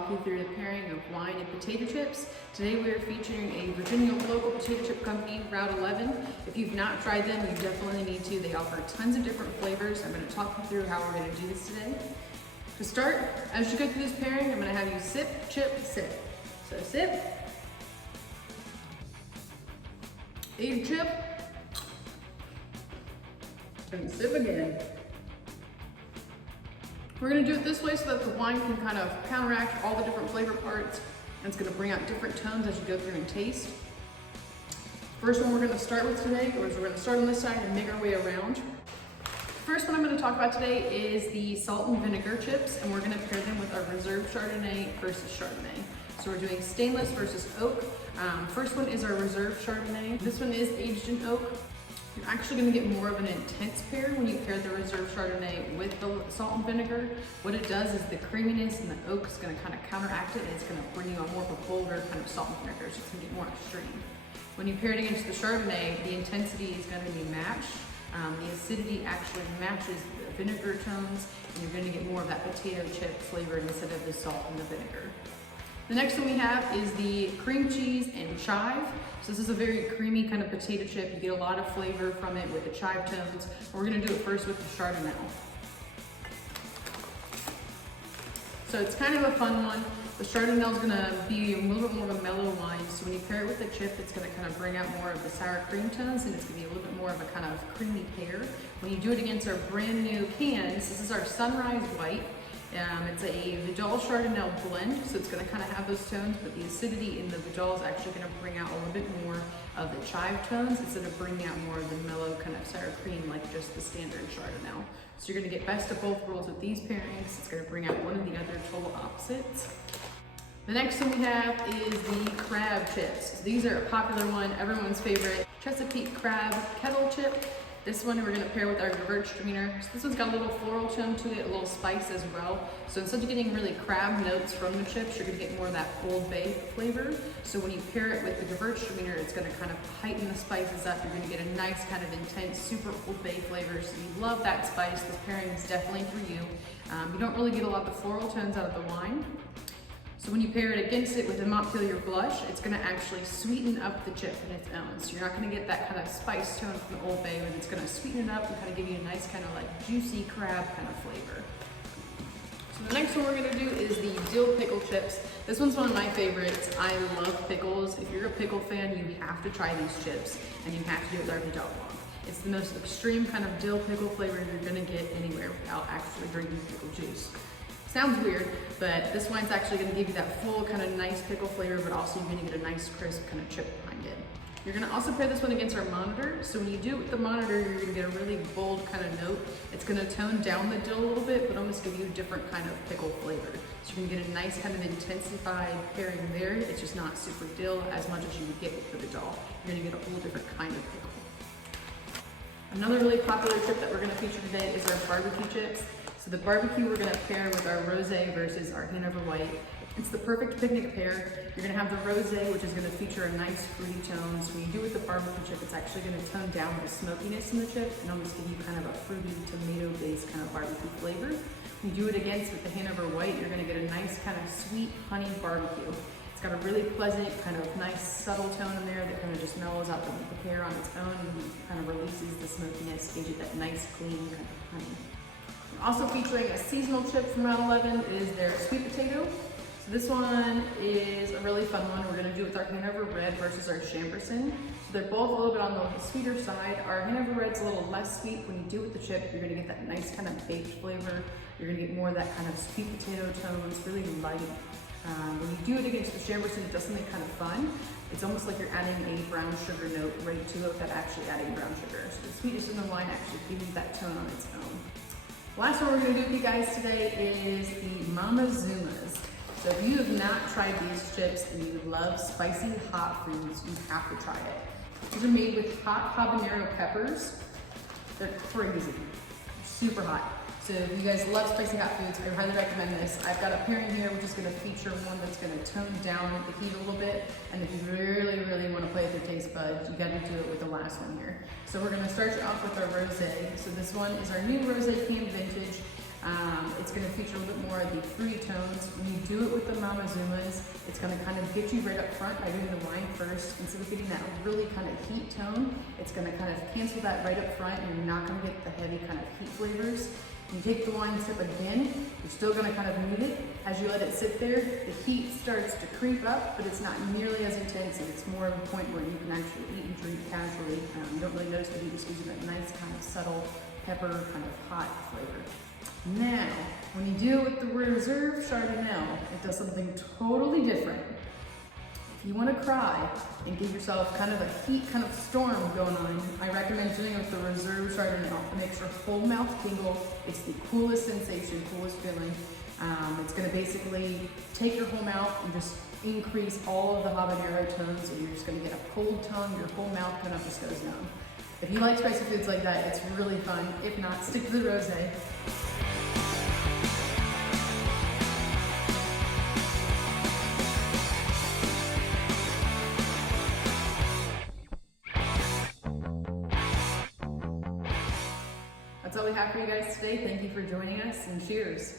walk you through the pairing of wine and potato chips. Today we are featuring a Virginia local potato chip company, Route 11. If you've not tried them, you definitely need to. They offer tons of different flavors. I'm going to talk you through how we're going to do this today. To start, as you go through this pairing, I'm going to have you sip, chip, sip. So sip, eat a chip, and sip again. We're gonna do it this way so that the wine can kind of counteract all the different flavor parts, and it's gonna bring out different tones as you go through and taste. First one we're gonna start with today, is we're gonna start on this side and make our way around. First one I'm gonna talk about today is the salt and vinegar chips, and we're gonna pair them with our reserve Chardonnay versus Chardonnay. So we're doing stainless versus oak. First one is our reserve Chardonnay. This one is aged in oak. You're actually going to get more of an intense pair when you pair the reserve Chardonnay with the salt and vinegar. What it does is the creaminess and the oak is going to kind of counteract it, and it's going to bring you a more of a bolder kind of salt and vinegar, so it's going to get more extreme. When you pair it against the Chardonnay, the intensity is going to be matched. The acidity actually matches the vinegar tones, and you're going to get more of that potato chip flavor instead of the salt and the vinegar. The next one we have is the cream cheese and chive. So this is a very creamy kind of potato chip. You get a lot of flavor from it with the chive tones. We're gonna do it first with the Chardonnay. So it's kind of a fun one. The Chardonnay is gonna be a little bit more of a mellow wine. So when you pair it with the chip, it's gonna kind of bring out more of the sour cream tones, and it's gonna be a little bit more of a kind of creamy pear. When you do it against our brand new cans, this is our Sunrise White. It's a Vidal Chardonnay blend, so it's going to kind of have those tones, but the acidity in the Vidal is actually going to bring out a little bit more of the chive tones instead of bringing out more of the mellow kind of sour cream like just the standard Chardonnay. So you're going to get best of both worlds with these pairings. It's going to bring out one of the other total opposites. The next one we have is the crab chips. So these are a popular one, everyone's favorite, Chesapeake crab kettle chip. This one we're going to pair with our Gewürztraminer. So this one's got a little floral tone to it, a little spice as well. So instead of getting really crab notes from the chips, you're going to get more of that Old Bay flavor. So when you pair it with the Gewürztraminer, it's going to kind of heighten the spices up. You're going to get a nice kind of intense, super Old Bay flavor. So you love that spice. This pairing is definitely for you. You don't really get a lot of the floral tones out of the wine. So when you pair it against it with a Montpellier blush, it's going to actually sweeten up the chip in its own. So you're not going to get that kind of spice tone from the Old Bay, but it's going to sweeten it up and kind of give you a nice kind of like juicy crab kind of flavor. So the next one we're going to do is the dill pickle chips. This one's one of my favorites. I love pickles. If you're a pickle fan, you have to try these chips, and you have to do it with our Vidal one. It's the most extreme kind of dill pickle flavor you're going to get anywhere without actually drinking pickle juice. Sounds weird, but this wine's actually going to give you that full kind of nice pickle flavor, but also you're going to get a nice crisp kind of chip behind it. You're going to also pair this one against our monitor. So when you do it with the monitor, you're going to get a really bold kind of note. It's going to tone down the dill a little bit, but almost give you a different kind of pickle flavor. So you're going to get a nice kind of intensified pairing there. It's just not super dill as much as you would get with the Vidal. You're going to get a whole different kind of pickle. Another really popular chip that we're going to feature today is our barbecue chips. So the barbecue we're going to pair with our rosé versus our Hanover White. It's the perfect picnic pair. You're going to have the rosé, which is going to feature a nice fruity tone. So when you do it with the barbecue chip, it's actually going to tone down the smokiness in the chip and almost give you kind of a fruity tomato-based kind of barbecue flavor. When you do it against with the Hanover White, you're going to get a nice kind of sweet honey barbecue. It's got a really pleasant, kind of nice, subtle tone in there that kind of just mellows out the pear on its own and kind of releases the smokiness, gives you that nice, clean kind of honey. Also featuring a seasonal chip from Route 11 is their sweet potato. So this one is a really fun one. We're going to do it with our Hanover Red versus our Chamberson. So they're both a little bit on the sweeter side. Our Hanover Red's a little less sweet. When you do it with the chip, you're going to get that nice kind of baked flavor. You're going to get more of that kind of sweet potato tones, really light. When you do it against the Chamberson, it does something kind of fun. It's almost like you're adding a brown sugar note right to it without actually adding brown sugar. So the sweetness in the wine actually gives you that tone on its own. The last one we're going to do with you guys today is the Mamazumas. So if you have not tried these chips and you love spicy hot foods, you have to try it. These are made with hot habanero peppers. They're crazy, super hot. So if you guys love spicy hot foods, I highly recommend this. I've got a pairing here which is going to feature one that's going to tone down the heat a little bit. And if you really, really want to play with your taste buds, you got to do it with the last one here. So we're going to start you off with our rosé. So this one is our new rosé can vintage. It's going to feature a little bit more of the fruity tones. When you do it with the Mamazumas, it's going to kind of get you right up front by doing the wine first. Instead of getting that really kind of heat tone, it's going to kind of cancel that right up front, and you're not going to get the heavy kind of heat flavors. You take the wine sip again, you're still going to kind of mute it. As you let it sit there, the heat starts to creep up, but it's not nearly as intense, and it's more of a point where you can actually eat and drink casually. You don't really notice the heat, just gives you that nice kind of subtle pepper, kind of hot flavor. Now, when you do it with the Reserve Chardonnay, it does something totally different. If you want to cry and give yourself kind of a heat kind of storm going on, I recommend doing it with the Reserve Chardonnay. It makes your whole mouth tingle. It's the coolest sensation, coolest feeling. It's going to basically take your whole mouth and just increase all of the habanero tones, and you're just going to get a cold tongue. Your whole mouth kind of just goes numb. If you like spicy foods like that, it's really fun. If not, stick to the rosé. That's all we have for you guys today. Thank you for joining us, and cheers.